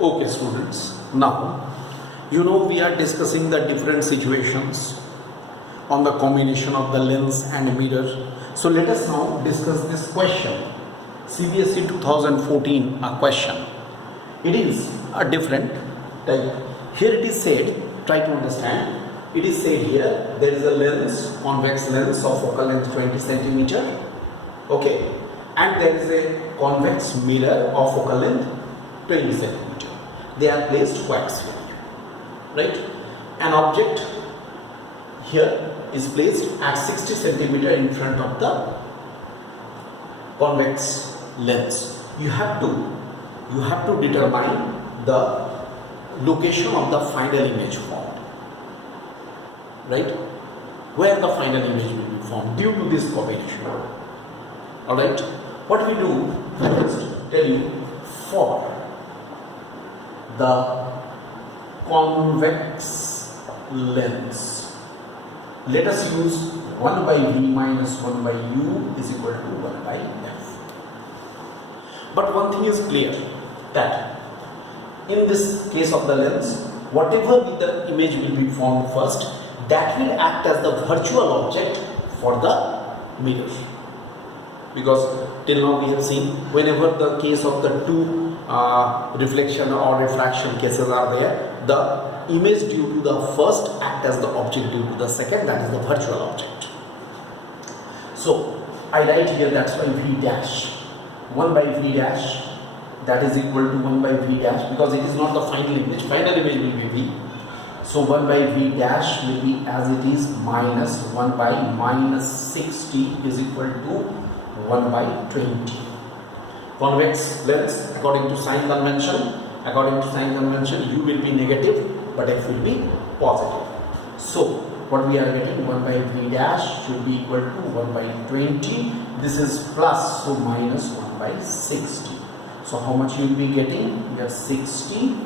Okay, students. Now, we are discussing the different situations on the combination of the lens and mirror. So let us now discuss this question. CBSE 2014 a question. It is a different type. Here it is said, try to understand. It is said here, there is a lens, convex lens of focal length 20 centimeter. Okay. And there is a convex mirror of focal length 20 centimeter. They are placed coaxially. Right? An object here is placed at 60 centimeter in front of the convex lens. You have to determine the location of the final image formed. Right? Where the final image will be formed due to this combination. Alright? What we do, let us tell you, for the convex lens, let us use 1 by v minus 1 by u is equal to 1 by f. But one thing is clear, that in this case of the lens, whatever the image will be formed first, that will act as the virtual object for the mirror. Because till now we have seen, whenever the case of the two reflection or refraction cases are there, the image due to the first act as the object due to the second, that is the virtual object. So I write here, that's why v dash, 1 by v dash, that is equal to 1 by v dash, because it is not the final image will be v. So 1 by v dash will be as it is, minus 1 by minus 60 is equal to 1 by 20. Convex lens, according to sign convention, u will be negative but f will be positive. So what we are getting, 1 by v dash should be equal to 1 by 20. This is plus, so minus 1 by 60. So how much you will be getting? We have 60,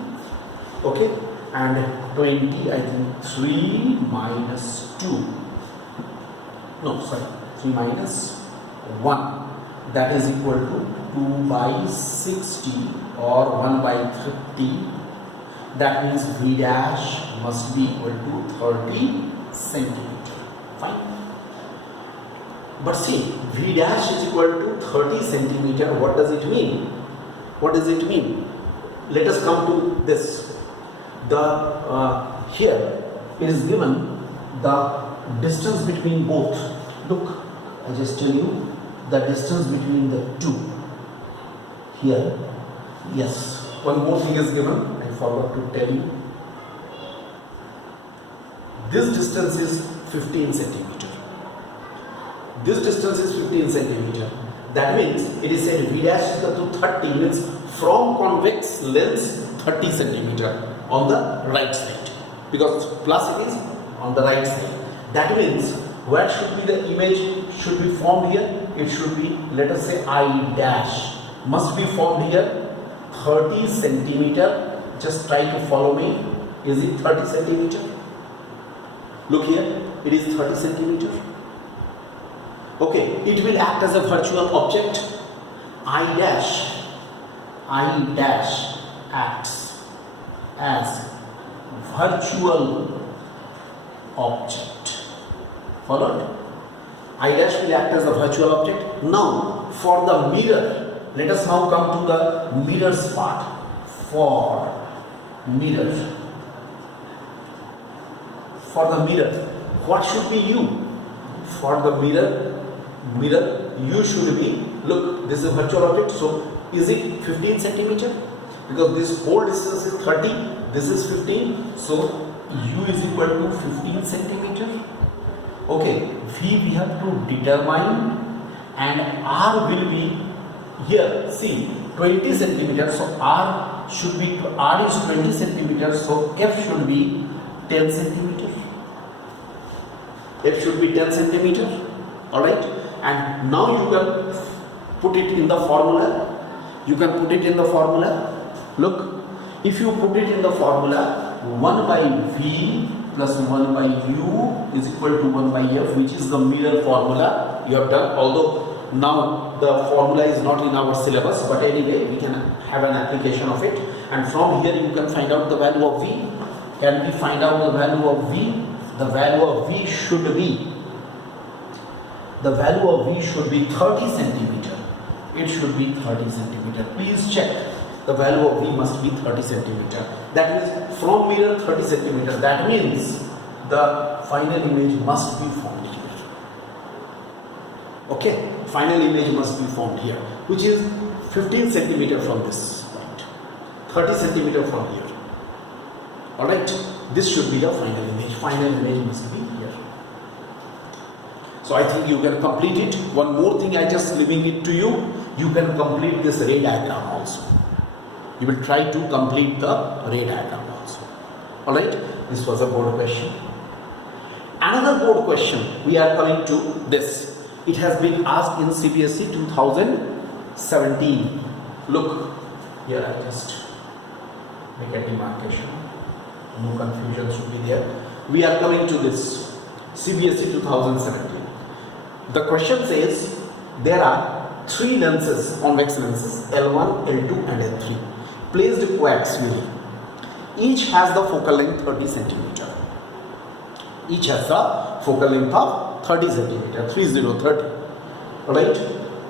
okay, and 20, I think 3 minus 2. No, sorry, 3 minus 1. That is equal to 2 by 60 or 1 by 30. That means v dash must be equal to 30 centimeter. Fine. But see, v dash is equal to 30 centimeter. What does it mean? What does it mean? Let us come to this. Here it is given the distance between both. Look, I just tell you the distance between the two. Here, yes, one more thing is given, I forgot to tell you. This distance is 15 centimeter. This distance is 15 centimeter. That means it is said v dash is equal to 30, means from convex lens 30 centimeter on the right side, because plus it is on the right side. That means where should be the image should be formed here? It should be, let us say, I dash must be formed here 30 centimeter. Just try to follow me. Is it 30 centimeter? Look here, it is 30 centimeter. Okay, it will act as a virtual object. I dash acts as virtual object. Followed? I dash will act as the virtual object. Now, for the mirror, let us now come to the mirror's part. For mirror, what should be u? For the mirror, u should be, look, this is a virtual object, so is it 15 centimeter? Because this whole distance is 30, this is 15, so u is equal to 15 centimeter. Okay, v we have to determine, and r will be here, see, 20 centimeters, so r should be, r is 20 centimeters, so f should be 10 centimeters. F should be 10 centimeters. Alright, and now you can put it in the formula. Look, if you put it in the formula, 1 by v plus 1 by u is equal to 1 by f, which is the mirror formula you have done, although now the formula is not in our syllabus, but anyway we can have an application of it. and from here you can find out the value of V. Can we find out the value of V? The value of V should be, the value of V should be 30 centimeter. It should be 30 centimeter. Please check. The value of V must be 30 centimeter. That means from mirror 30 centimeter. That means the final image must be formed here. Okay, final image must be formed here, which is 15 centimeter from this point, 30 centimeter from here. Alright, this should be the final image. Final image must be here. So I think you can complete it. One more thing I just leaving it to you. You can complete this ray diagram also. You will try to complete the ray diagram also. Alright, this was a board question. Another board question, we are coming to this. It has been asked in CBSE 2017. Look, here I just make a demarcation. No confusion should be there. We are coming to this CBSE 2017. The question says there are three lenses, convex lenses, L1, L2 and L3, placed coaxially. Each has the focal length 30 centimeter. Each has the focal length of 30 centimeter, 30. Alright,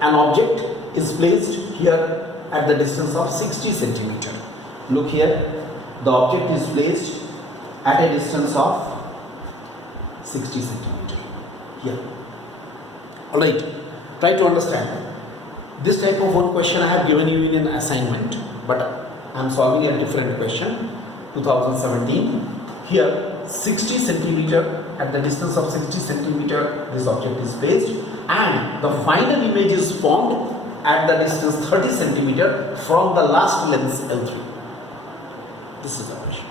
an object is placed here at the distance of 60 centimeter. Look here, the object is placed at a distance of 60 centimeter. Here. Alright, try to understand. This type of one question I have given you in an assignment, but I am solving a different question. 2017. Here 60 centimeter, at the distance of 60 centimeter this object is placed, and the final image is formed at the distance 30 centimeter from the last lens L3. This is the question.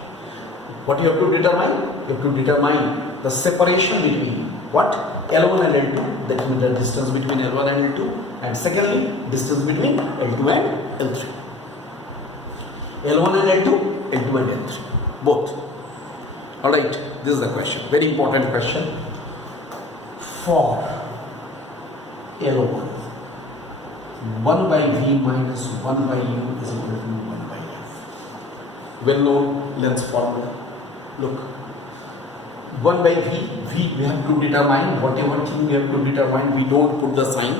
What you have to determine? You have to determine the separation between what? L1 and L2, that means the distance between L1 and L2, and secondly distance between L2 and L3. L1 and L2, L2 and L3, both. Alright, this is the question, very important question. For L1, 1 by V minus 1 by U is equal to 1 by F. Well known lens formula. Look, 1 by V we have to determine, whatever thing we have to determine, we don't put the sign.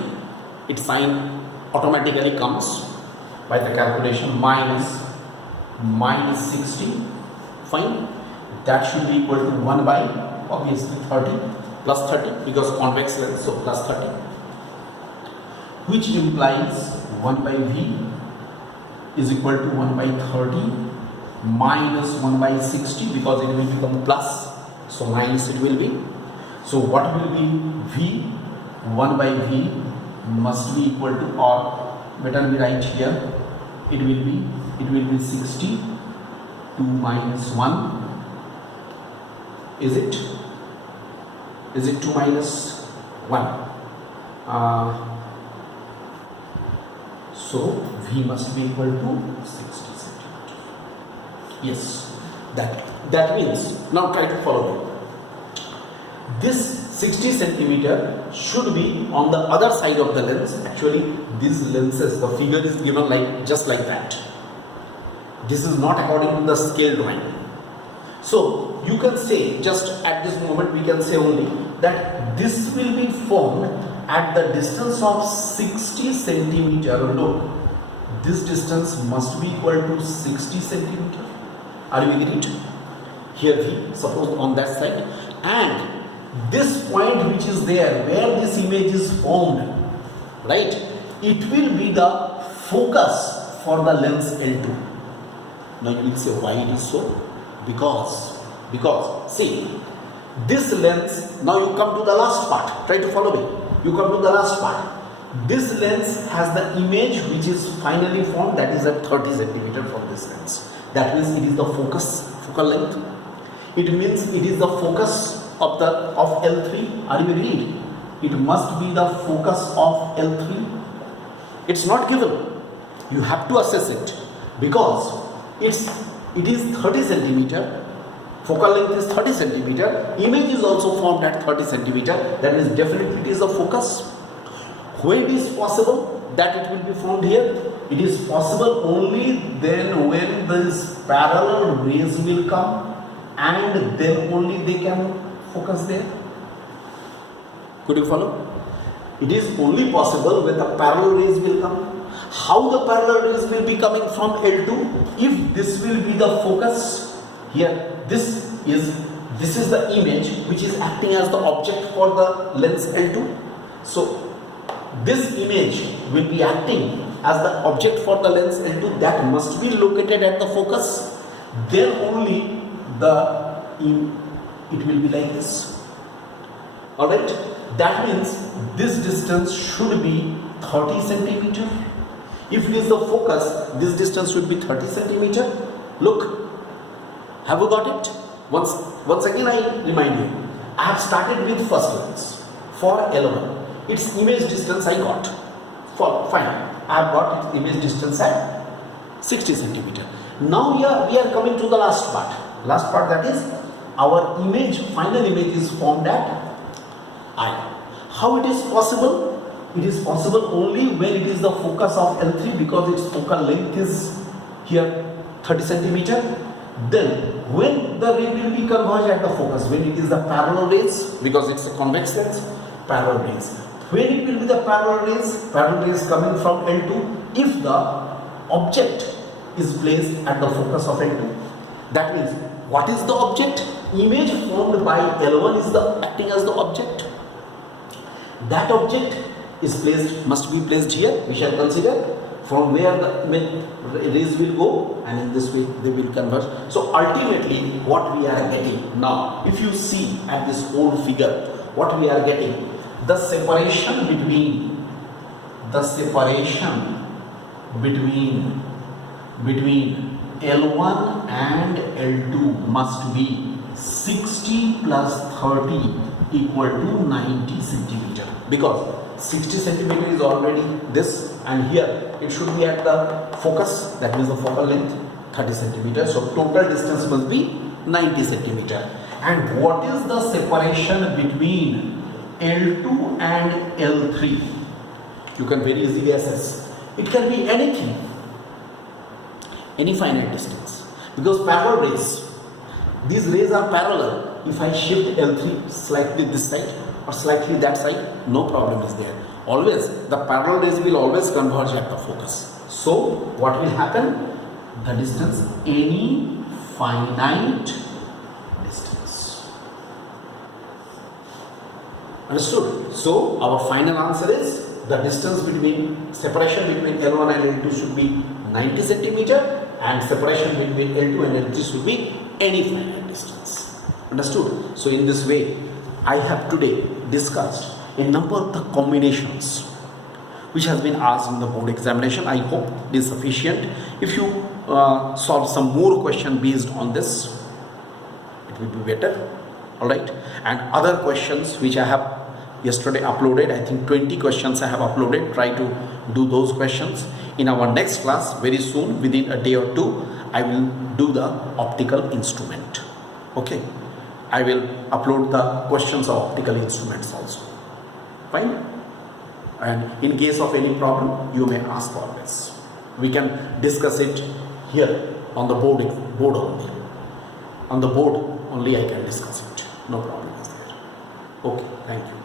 Its sign automatically comes by the calculation, minus 60, fine. That should be equal to 1 by, obviously 30, plus 30, because convex lens, so plus 30, which implies 1 by V is equal to 1 by 30 minus 1 by 60, because it will become plus, so minus it will be. So what will be V? 1 by V must be equal to, or better we write here, it will be 60, 2 minus 1. Is it 2 minus 1? So V must be equal to 60 centimeter. Yes, that means, now try to follow me. This 60 centimeter should be on the other side of the lens. Actually, these lenses, the figure is given like just like that. This is not according to the scale drawing. So you can say, just at this moment we can say only that this will be formed at the distance of 60 centimeter. Look, this distance must be equal to 60 centimeter. Are you getting it? Here V, suppose on that side, and this point which is there where this image is formed, right, it will be the focus for the lens L2. Now you will say, why it is so? Because see, this lens, now you come to the last part, try to follow me, you come to the last part. This lens has the image which is finally formed, that is at 30 centimeter from this lens. That means it is the focal length. It means it is the focus of L3. Are you ready? It must be the focus of L3. It's not given. You have to assess it, because it is 30 centimeter, focal length is 30 centimeter, image is also formed at 30 centimeter, that means definitely it is the focus. When it is possible that it will be formed here? It is possible only then when these parallel rays will come and then only they can focus there. Could you follow? It is only possible when the parallel rays will come. How the parallel rays will be coming from L2? If this will be the focus, here this is the image which is acting as the object for the lens L2. So this image will be acting as the object for the lens L2, that must be located at the focus. Then only it will be like this. Alright, that means this distance should be 30 centimeter. If it is the focus, this distance should be 30 centimeter. Look, have you got it? Once again I remind you, I have started with first lens for L1. Its image distance I got. Fine, I have got its image distance at 60 centimeter. Now here we are coming to the last part. Last part, that is our final image is formed at I. How it is possible? It is possible only when it is the focus of L3, because its focal length is here 30 centimeter. Then when the ray will be converged at the focus, when it is the parallel rays, because it's a convex lens, parallel rays. When it will be the parallel rays coming from L2, if the object is placed at the focus of L2. That means, what is the object? Image formed by L1 is acting as the object. That object must be placed here. We shall consider from where the rays will go, and in this way they will converge. So ultimately what we are getting now, if you see at this whole figure, what we are getting, the separation between L1 and L2 must be 60 plus 30 equal to 90 centimeter, because 60 centimeter is already this, and here it should be at the focus, that means the focal length 30 centimeter. So total distance must be 90 centimeter. And what is the separation between L2 and L3? You can very easily assess. It can be anything, any finite distance, because parallel rays, these rays are parallel. If I shift L3 slightly this side or slightly that side, no problem is there. Always the parallel rays will always converge at the focus. So what will happen? The distance, any finite distance. Understood? So our final answer is the distance separation between L1 and L2 should be 90 centimeter, and separation between L2 and L3 should be any finite distance. Understood? So in this way, I have today discussed a number of the combinations which has been asked in the board examination. I hope it is sufficient. If you solve some more question based on this, it will be better. Alright, and other questions which I have yesterday uploaded, I think 20 questions I have uploaded. Try to do those questions. In our next class, very soon, within a day or two, I will do the optical instrument. Okay, I will upload the questions of optical instruments also. Fine. And in case of any problem, you may ask always. We can discuss it here on the board only. On the board only I can discuss it. No problem is there. Okay, thank you.